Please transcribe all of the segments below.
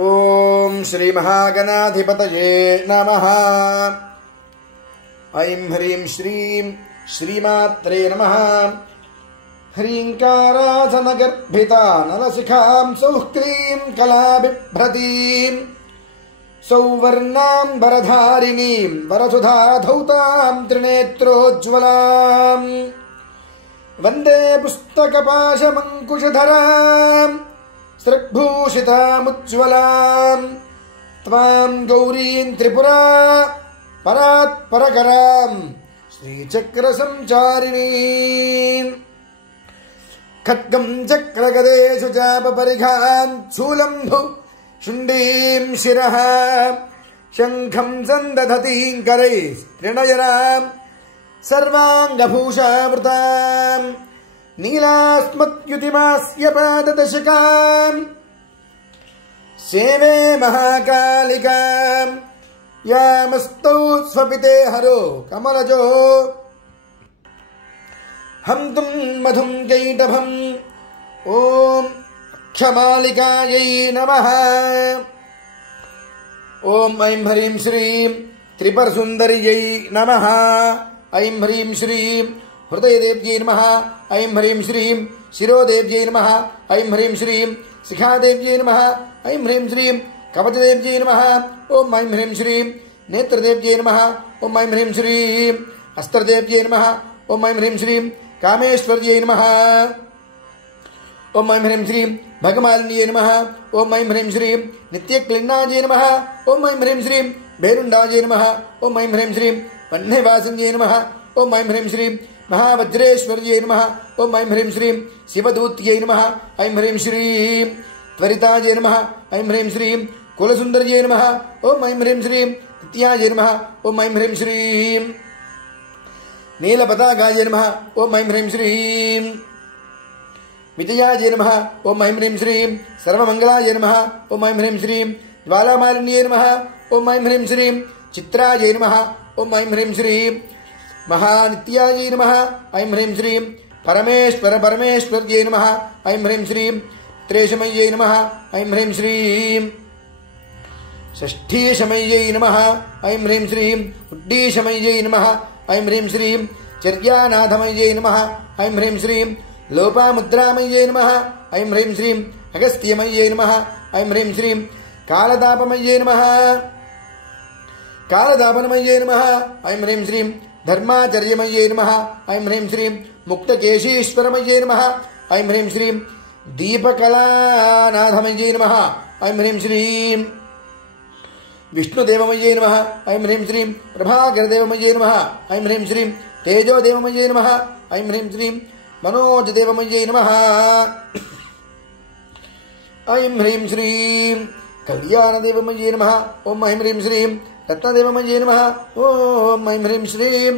ఓం శ్రీ మహాగణాధిపతయే నమః. ఐం హ్రీం శ్రీం శ్రీమాత్రే నమః. హ్రీంకారాసనగర్భితా నలశిఖాం సౌఃక్లీం కళాబిభ్రతీం సౌవర్ణాంబరధారిణీం వరసుధాధౌతాం త్రినేత్రోజ్వలాం వందే పుస్తకపాశమంకుశధరాం సృగ్భూషితాముజ్వలాం త్వాం గౌరీం త్రిపురా పరాత్పరకరాం శ్రీచక్ర సంచారిణీం ఖడ్గం చక్రగదేషు చాపపరిఘాం శూలంభు శుండీం శిరః శంఖం సందధతీం కరైస్త్రినయనాం సర్వాంగభూషావృతాం నీలాస్మద్యుతిమాస్య పాదదశకాం సేవే మహాకాళికాం యామస్తౌ స్వపితే హరో కమలజో హంతుం మధుం కైటభం. ఓం క్షమాలికాయై నమః. ఓం ఐం హ్రీం శ్రీం త్రిపురసుందర్యై నమః. ఐం హ్రీం శ్రీం హృదయదేవ్యై నమః. ఐం హ్రీం శ్రీం శిరోదేవ్యై నమః. ఐం హ్రీం శ్రీం శిఖాదేవ్యై నమః. ఐం హ్రీం శ్రీం కవచదేవ్యై నమః. ఓం ఐం హ్రీం శ్రీం నేత్రదేవ్యై నమః. ఓం ఐం హ్రీం శ్రీం అస్త్రదేవ్యై నమః. ఓం ఐం హ్రీం శ్రీం కామేశ్వర్యై నమః. ఓం ఐం హ్రీం శ్రీం భగమాలిన్యై నమః. ఓం ఐం హ్రీం శ్రీం నిత్యక్లిన్నాజై నమః. ఓం ఐం హ్రీం శ్రీం భేరుండాజై నమః. ఓం ఐం హ్రీం శ్రీం వహ్నివాసిన్యై నమః. ఓం ఐం హ్రీం శ్రీం మహావజ్రేశ్వర్యై నమః. ఓం ఐం హ్రీం శ్రీం శివదూత్యై నమః. ఐం హ్రీం శ్రీం త్వరితాజై నమః. ఐం హ్రీం శ్రీం కులసుందర్యై నమః. ఓం ఐం హ్రీం శ్రీం నిత్యాజై నమః. ఓం ఐం హ్రీం శ్రీం నీలపతాకాజై నమః. ఓం ఐం హ్రీం శ్రీం విజయాజై నమః. ఓం ఐం హ్రీం శ్రీం సర్వమంగళాజై నమః. ఓం ఐం హ్రీం శ్రీం జ్వాలామాలిన్యై నమః. ఓం ఐం హ్రీం శ్రీం చిత్రాజై నమః. ఓం ఐం హ్రీం శ్రీం మహానిత్యాజై నమః. ఐం హ్రీం శ్రీం పరమేశ్వర్యై నమః. ఐం హ్రీం శ్రీం త్రేషమయ్యై నమః. ఐం హ్రీం శ్రీం షష్ఠీశమయ్యై నమః. ఐం హ్రీం శ్రీం ఉడ్డీశమయ్యై నమః. ఐం హ్రీం శ్రీం చర్యానాథమయ్యై నమః. ఐం హ్రీం శ్రీం లోపాముద్రామయ్యై నమః. ఐం హ్రీం శ్రీం అగస్త్యమయ్యై నమః. ఐం హ్రీం శ్రీం కాలదాపమయ్యై నమః. కాలదాపనమయ్యై నమః. ఐం హ్రీం శ్రీం ధర్మాచర్యమయ్యై నమః. ఐం హ్రీం శ్రీం ముక్తకేశీశ్వరమయ్యై నమః. ఐం హ్రీం శ్రీం దీపకళానాథమయ్యై నమః. ఐం హ్రీం శ్రీం విష్ణుదేవమయ్యై నమః. ఐం హ్రీం శ్రీం ప్రభాకరదేవమయ్యై నమః. ఐం హ్రీం శ్రీం తేజోదేవమయ్యై నమః. ఐం హ్రీం శ్రీం మనోజదేవమయ్యై నమః. ఐం హ్రీం శ్రీం కళ్యాణదేవమయ్యై నమః. ఓం ఐం హ్రీం శ్రీం రత్నదేవమయ్యై నమః. ఓం ఐం హ్రీం శ్రీం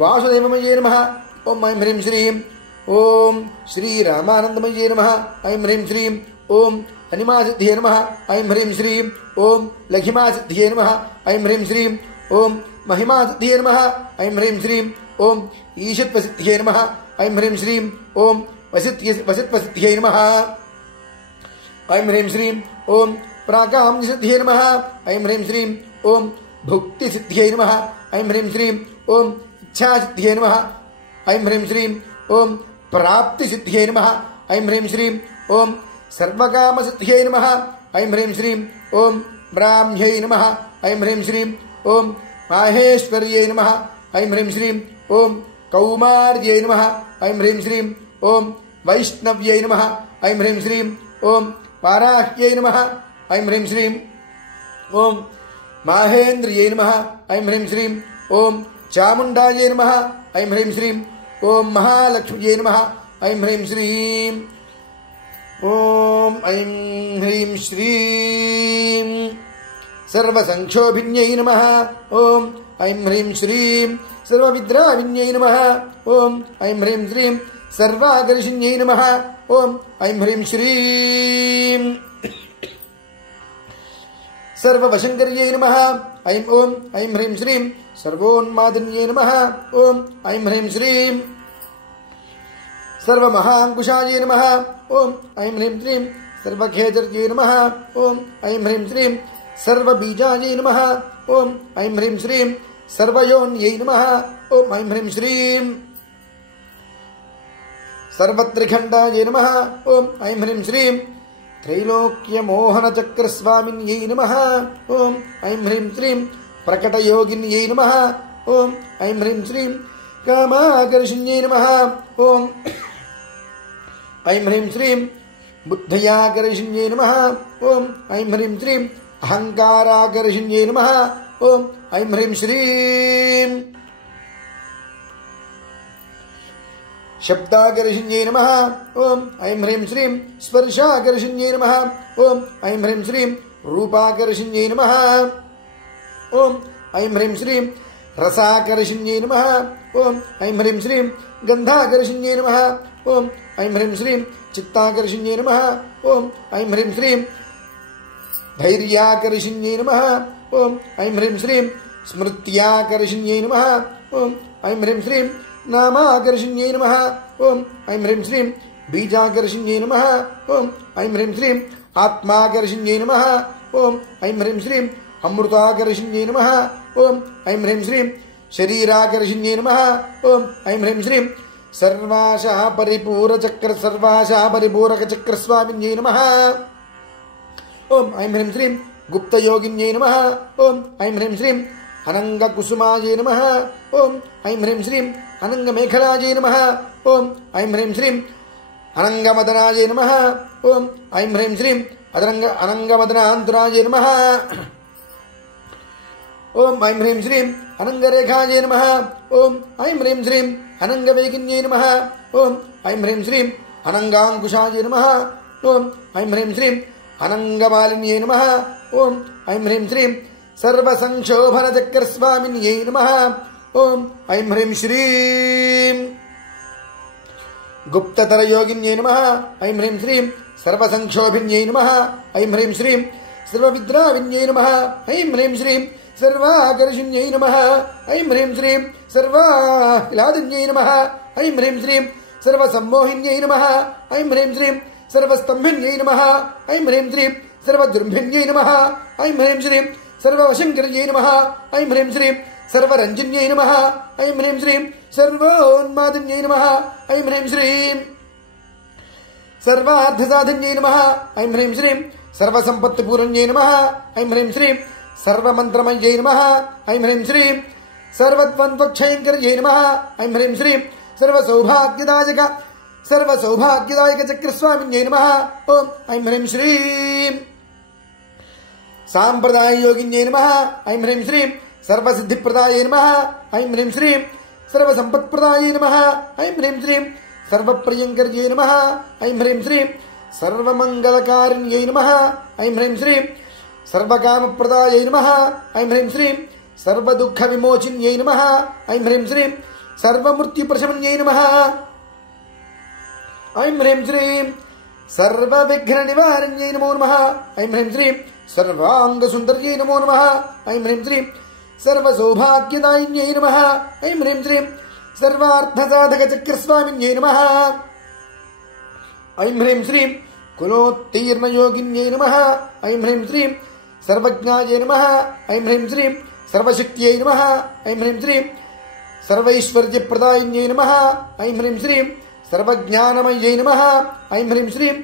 వాసుదేవమయ్యై నమః. ఓం ఐం హ్రీం శ్రీం ఓం శ్రీరామానందమయ్యై నమః. ఐం హ్రీం శ్రీం ఓం హనుమాసిద్ధ్యై నమః. ఐం హ్రీం శ్రీం ఓం లఘిమాసిద్ధ్యై నమః. ఐం హ్రీం శ్రీం ఓం మహిమాసిద్ధ్యై నమః. ఐం హ్రీం శ్రీం ఓం ఈషత్వసిద్ధ్యై నమః. ఐం హ్రీం శ్రీం ఓం వసిత్వసిద్ధ్యై నమః. ఐం హ్రీం శ్రీం ఓం ప్రాకామ్యసిద్ధ్యై నమః. ఐం హ్రీం శ్రీం ఓం భుక్తిసిద్ధ్యై నమః. ఐం హ్రీం శ్రీం ఓం ఇచ్ఛాసిద్ధ్యై నమః. ఐం హ్రీం శ్రీం ఓం ప్రాప్తిసిద్ధ్యై నమః. ఐం హ్రీం శ్రీం ఓం సర్వకామసిద్ధ్యై నమః. ఐం హ్రీం శ్రీం ఓం బ్రాహ్మ్యై నమః. ఐం హ్రీం శ్రీం ఓం మాహేశ్వర్యై నమః. ఐం హ్రీం శ్రీం ఓం కౌమార్యై నమః. ఐం హ్రీం శ్రీం ఓం వైష్ణవ్యై నమః. ఐం హ్రీం శ్రీం ఓం వారాహ్యై నమః. ఐం హ్రీం శ్రీం ఓం మాహేంద్రియై నమః. ఐం హ్రీం శ్రీం ఓం చాముండాయై నమః. ఐం హ్రీం శ్రీం ఓం మహాలక్ష్మ్యై నమః. ఐం హ్రీం శ్రీం ఓం ఐం హ్రీం శ్రీం సర్వసంక్షోభిన్యై నమః. ఓం ఐం హ్రీం శ్రీం సర్వవిద్రావిన్యై నమః. ఓం ఐం హ్రీం శ్రీం సర్వాకర్షిణ్యై నమః. ఓం ఐం హ్రీం శ్రీం సర్వవశంకర్యై నమః. ఐం ఓం ఐం హ్రీం శ్రీం సర్వోన్మాదిన్యై నమః. ఓం ఐం హ్రీం శ్రీం సర్వమహాంకుశాయ నమః. ఓం ఐం హ్రీం శ్రీం सर्वखेचर्यै नमः ॐ ऐं ह्रीं श्रीं सर्वबीजायै नमः ॐ ऐं ह्रीं श्रीं सर्वयोन्यै नमः ॐ ऐं ह्रीं श्रीं सर्वत्रिखण्डायै नमः ॐ ऐं ह्रीं श्रीं त्रैलोक्यमोहनचक्रस्वामिन्यै नमः ॐ ऐं ह्रीं श्रीं प्रकटयोगिन्यै नमः ॐ ऐं ह्रीं श्रीं कामाकर्षिण्यै नमः ॐ ऐं ह्रीं श्रीं बुद्धयाकर्षिण्यै नमः ॐ ऐं ह्रीं श्रीं अहङ्काराकर्षिण्यै नमः ॐ ऐं ह्रीं श्रीं शब्दाकर्षिण्यै नमः ॐ ऐं ह्रीं श्रीं स्पर्शाकर्षिण्यै नमः ॐ ऐं ह्रीं श्रीं रूपाकर्षिण्यै नमः ॐ ऐं ह्रीं श्रीं रसाकर्षिण्यै नमः ॐ ऐं ह्रीं श्रीं गन्धाकर्षिण्यै नमः ॐ ऐं ह्रीं श्रीं चित्ताकर्षिण्यै नमः ॐ ऐं ह्रीं श्रीं धैर्याकर्षिण्यै नमः ॐ ऐं ह्रीं श्रीं स्मृत्याकर्षिण्यै नमः ॐ ऐं ह्रीं श्रीं नामाकर्षिण्यै नमः ॐ ऐं ह्रीं श्रीं बीजाकर्षिण्यै नमः ॐ ऐं ह्रीं श्रीं आत्माकर्षिण्यै नमः ॐ ऐं ह्रीं श्रीं अमृताकर्षिण्यै नमः ॐ ऐं ह्रीं श्रीं शरीराकर्षिण्यै नमः ॐ ऐं ह्रीं श्रीं सर्वाशः परिपूरकचक्रस्वामिन्यै नमः ॐ ऐं ह्रीं श्रीं गुप्तयोगिन्यै नमः ॐ ऐं ह्रीं श्रीं अनङ्गकुसुमायै नमः ॐ ऐं ह्रीं श्रीं अनङ्गमेखलायै नमः ॐ ऐं ह्रीं श्रीं अनङ्गमदनायै नमः ॐ ऐं ह्रीं श्रीं अनङ्गमदनान्तरायै नमः ॐ ऐं ह्रीं श्रीं अनङ्गरेखायै नमः ॐ ऐं ह्रीं श्रीं अनङ्गवेगिन्यै नमः ॐ ऐं ह्रीं श्रीं अनङ्गाङ्कुशायै नमः ॐ ऐं ह्रीं श्रीं अनङ्गमालिन्यै नमः ॐ ऐं ह्रीं श्रीं सर्वसंक्षोभनचक्रस्वामिन्यै नमः ॐ ऐं ह्रीं श्रीं गुप्ततरयोगिन्यै नमः ऐं ह्रीं श्रीं सर्वसंक्षोभिन्यै नमः ऐं ह्रीं श्रीं सर्वविद्राविन्यै नमः ऐं ह्रीं श्रीं सर्वाकर्षिण्यै नमः ऐं ह्रीं श्रीं सर्वाह्लादिन्यै नमः ऐं ह्रीं श्रीं सर्वसम्मोहिन्यै नमः ऐं ह्रीं श्रीं सर्वस्तम्भिन्यै नमः ऐं ह्रीं श्रीं सर्वदुर्भिन्यै नमः ऐं ह्रीं श्रीं सर्ववशङ्कर्यै नमः ऐं ह्रीं श्रीं सर्वरञ्जिन्यै नमः ऐं ह्रीं श्रीं सर्वोन्मादिन्यै नमः ऐं ह्रीं श्रीं सर्वार्थसाधिन्यै नमः ऐं ह्रीं श्रीं सर्वसम्पत्तिपूरण्यै नमः ऐं ह्रीं श्रीं सर्वमन्त्रमय्यै नमः ऐं ह्रीं श्रीं सर्वद्वन्द्वक्षयङ्कर्यै नमः ऐं ह्रीं श्रीं सर्वसौभाग्यदायकचक्रस्वामिन्यै नमः ॐ ऐं ह्रीं श्रीं साम्प्रदाययोगिन्यै नमः ऐं ह्रीं श्रीं सर्वसिद्धिप्रदायै नमः ऐं ह्रीं श्रीं सर्वसम्पत्प्रदायै नमः ऐं ह्रीं श्रीं सर्वप्रियङ्कर्यै नमः ऐं ह्रीं श्रीं सर्वमङ्गलकारिण्यै नमः ऐं ह्रीं श्रीं सर्वकामप्रदायै नमः ऐं ह्रीं श्रीं सर्वदुःखविमोचिन्यै नमः ऐं ह्रीं श्रीं सर्वमृत्युप्रशमन्यै नमः ऐं ह्रीं श्रीं सर्वविघ्ननिवारण्यै नमो नमः ऐं ह्रीं श्रीं सर्वाङ्गसुन्दर्यै नमो नमः ऐं ह्रीं श्रीं सर्वसौभाग्यदायिन्यै नमः ऐं ह्रीं श्रीं सर्वार्थसाधकचक्रस्वामिन्यै नमः ऐं ह्रीं श्रीं कुलोत्तीर्णयोगिन्यै नमः ऐं ह्रीं श्रीं सर्वज्ञायै नमः ऐं ह्रीं श्रीं सर्वशक्त्यै नमः ऐं ह्रीं श्रीं सर्वैश्वर्यप्रदायिन्यै नमः ऐं ह्रीं श्रीं सर्वज्ञानमय्यै नमः ऐं ह्रीं श्रीं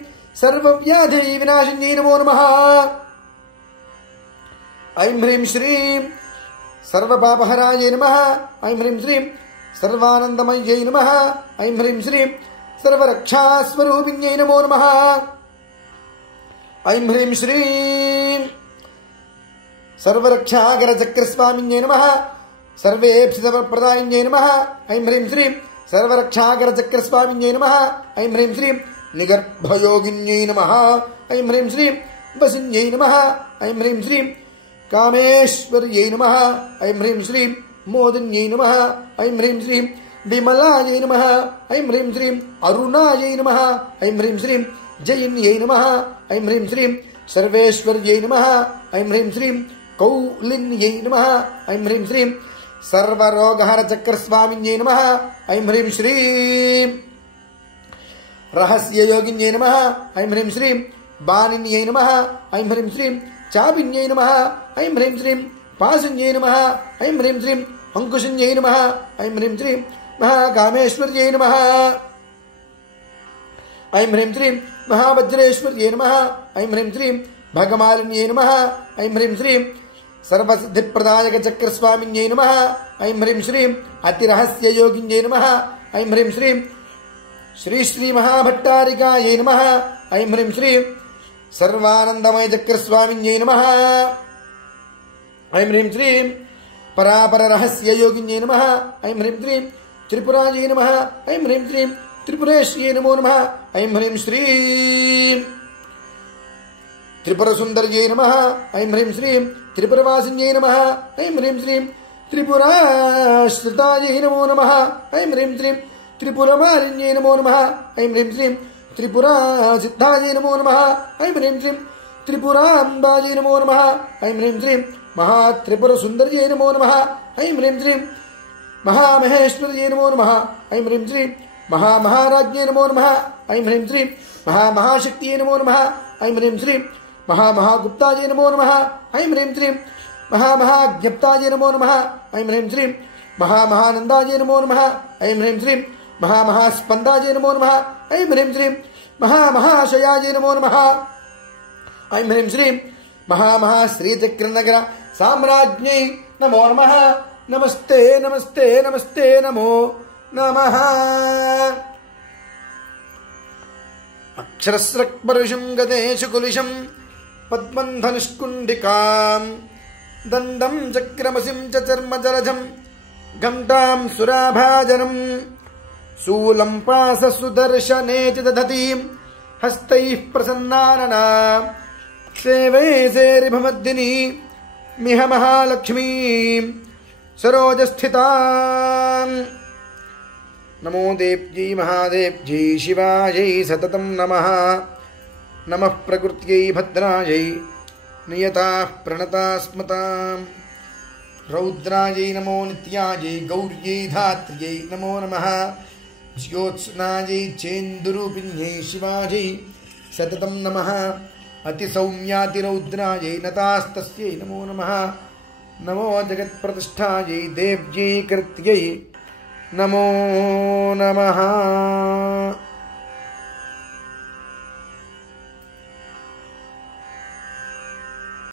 सर्वव्याधिविनाशिन्यै नमो नमः ऐं ह्रीं श्रीं सर्वपापहरायै नमः ऐं ह्रीं श्रीं सर्वानन्दमय्यै नमः ऐं ह्रीं श्रीं सर्वरक्षास्वरूपिण्यै नमो नमः ऐं ह्रीं श्रीं सर्वरक्षाकरचक्रस्वामिन्यै नमः सर्वेप्सितप्रदायिन्यै नमः ऐं ह्रीं श्रीं सर्वरक्षाकरचक्रस्वामिन्यै नमः ऐं ह्रीं श्रीं निगर्भयोगिन्यै नमः ऐं ह्रीं श्रीं वसिन्यै नमः ऐं ह्रीं श्रीं कामेश्वर्यै नमः ऐं ह्रीं श्रीं मोदिन्यै नमः ऐं ह्रीं श्रीं विमलायै नमः ऐं ह्रीं श्रीं अरुणायै नमः ऐं ह्रीं श्रीं जयिन्यै नमः ऐं ह्रीं श्रीं सर्वेश्वर्यै नमः ऐं ह्रीं श्रीं कौलिन्यै नमः ऐं ह्रीं श्रीं सर्वरोगहरचक्रस्वामिन्यै नमः ऐं ह्रीं श्रीं रहस्ययोगिन्यै नमः ऐं ह्रीं श्रीं బాణిన్యై నమః ఐం హ్రీం శ్రీం చాపిన్యై నమః ఐం హ్రీం శ్రీం పాశన్యై నమః ఐం హ్రీం శ్రీం అంకుశన్యై నమః ఐం హ్రీం శ్రీం మహాకామేశ్వర్యై నమః ఐం హ్రీం శ్రీం మహావజ్రేశ్వర్యై నమః ఐం హ్రీం శ్రీం భగమాలిన్యై నమః ఐం హ్రీం శ్రీం సర్వసిద్ధిప్రదాయక చక్రస్వామిన్యై నమః ఐం హ్రీం శ్రీం అతిరహస్య యోగిన్యై నమః ఐం హ్రీం శ్రీం శ్రీ శ్రీ మహాభట్టారికాయై నమః ఐం హ్రీం శ్రీం సర్వానందమయ చక్రస్వామిన్యై నమః ఐం హ్రీం శ్రీం పరాపర రహస్య యోగిన్యై నమః ఐం హ్రీం శ్రీం త్రిపురాజై నమః ఐం హ్రీం శ్రీం త్రిపురేశ్యై నమో నమః ఐం హ్రీం శ్రీం త్రిపురసుందర్యై నమః ఐం హ్రీం శ్రీం త్రిపురవాసిన్యై నమః ఐం హ్రీం శ్రీం త్రిపురాశ్రితాయై నమో నమః ఐం హ్రీం శ్రీం త్రిపురమాలిన్యై నమో నమః ఐం హ్రీం శ్రీం త్రిపురాసిద్ధాయై నమో నమః ఐం హ్రీం శ్రీం త్రిపురాంబాయై నమో నమః ఐం హ్రీం శ్రీం మహాత్రిపురసుందర్యై నమో నమః ఐం హ్రీం శ్రీం మహామహేశ్వర్యై నమో నమః ఐం హ్రీం శ్రీం మహామహారాజ్ఞై నమో నమః ఐం హ్రీం శ్రీం మహామహాశక్తియై నమో నమః ఐం హ్రీం శ్రీం మహామహాగుప్తాయై నమో నమః ఐం హ్రీం శ్రీం మహామహాజ్ఞప్తాయై నమో నమః ఐం హ్రీం శ్రీం మహామహానందాయై నమో నమః ఐం హ్రీం శ్రీం మహామహాస్పందాయై నమో నమః ఐం హ్రీం శ్రీం మహామహాశయాయై నమో నమః ఐం హ్రీం శ్రీం మహామహాశ్రీచక్రనగర సామ్రాజ్ఞై నమో నమః నమస్తే నమస్తే నమస్తే నమో నమః అక్షరస్రక్పరుషం గదేషు కులిశం పద్మంధనుష్కుండికాం దండం చక్రమసిం చ చర్మజలజం ఘంటాం సురాభాజనం శూలం పాస సుదర్శనే చ దధతీం హస్తైః ప్రసన్నాననా సేవే సేరిభమద్దిని మిహ మహాలక్ష్మీం సరోజస్థితాం నమో దేవ్యై మహాదేవ్యై శివాయై సతతం నమః నమః ప్రకృత్యై భద్రాయై నియతాః ప్రణతాः స్మతాం రౌద్రాయై నమో నిత్యాయై గౌర్యై ధాత్ర్యై నమో నమః జ్యోత్స్నాయై చేందురూపిణ్యై శివాయై సతతం నమః అతిసౌమ్యాతిరౌద్రాయై నతాస్తస్యై నమో నమః నమో జగత్ప్రతిష్ఠాయై దేవ్యై కృత్యై నమో నమః.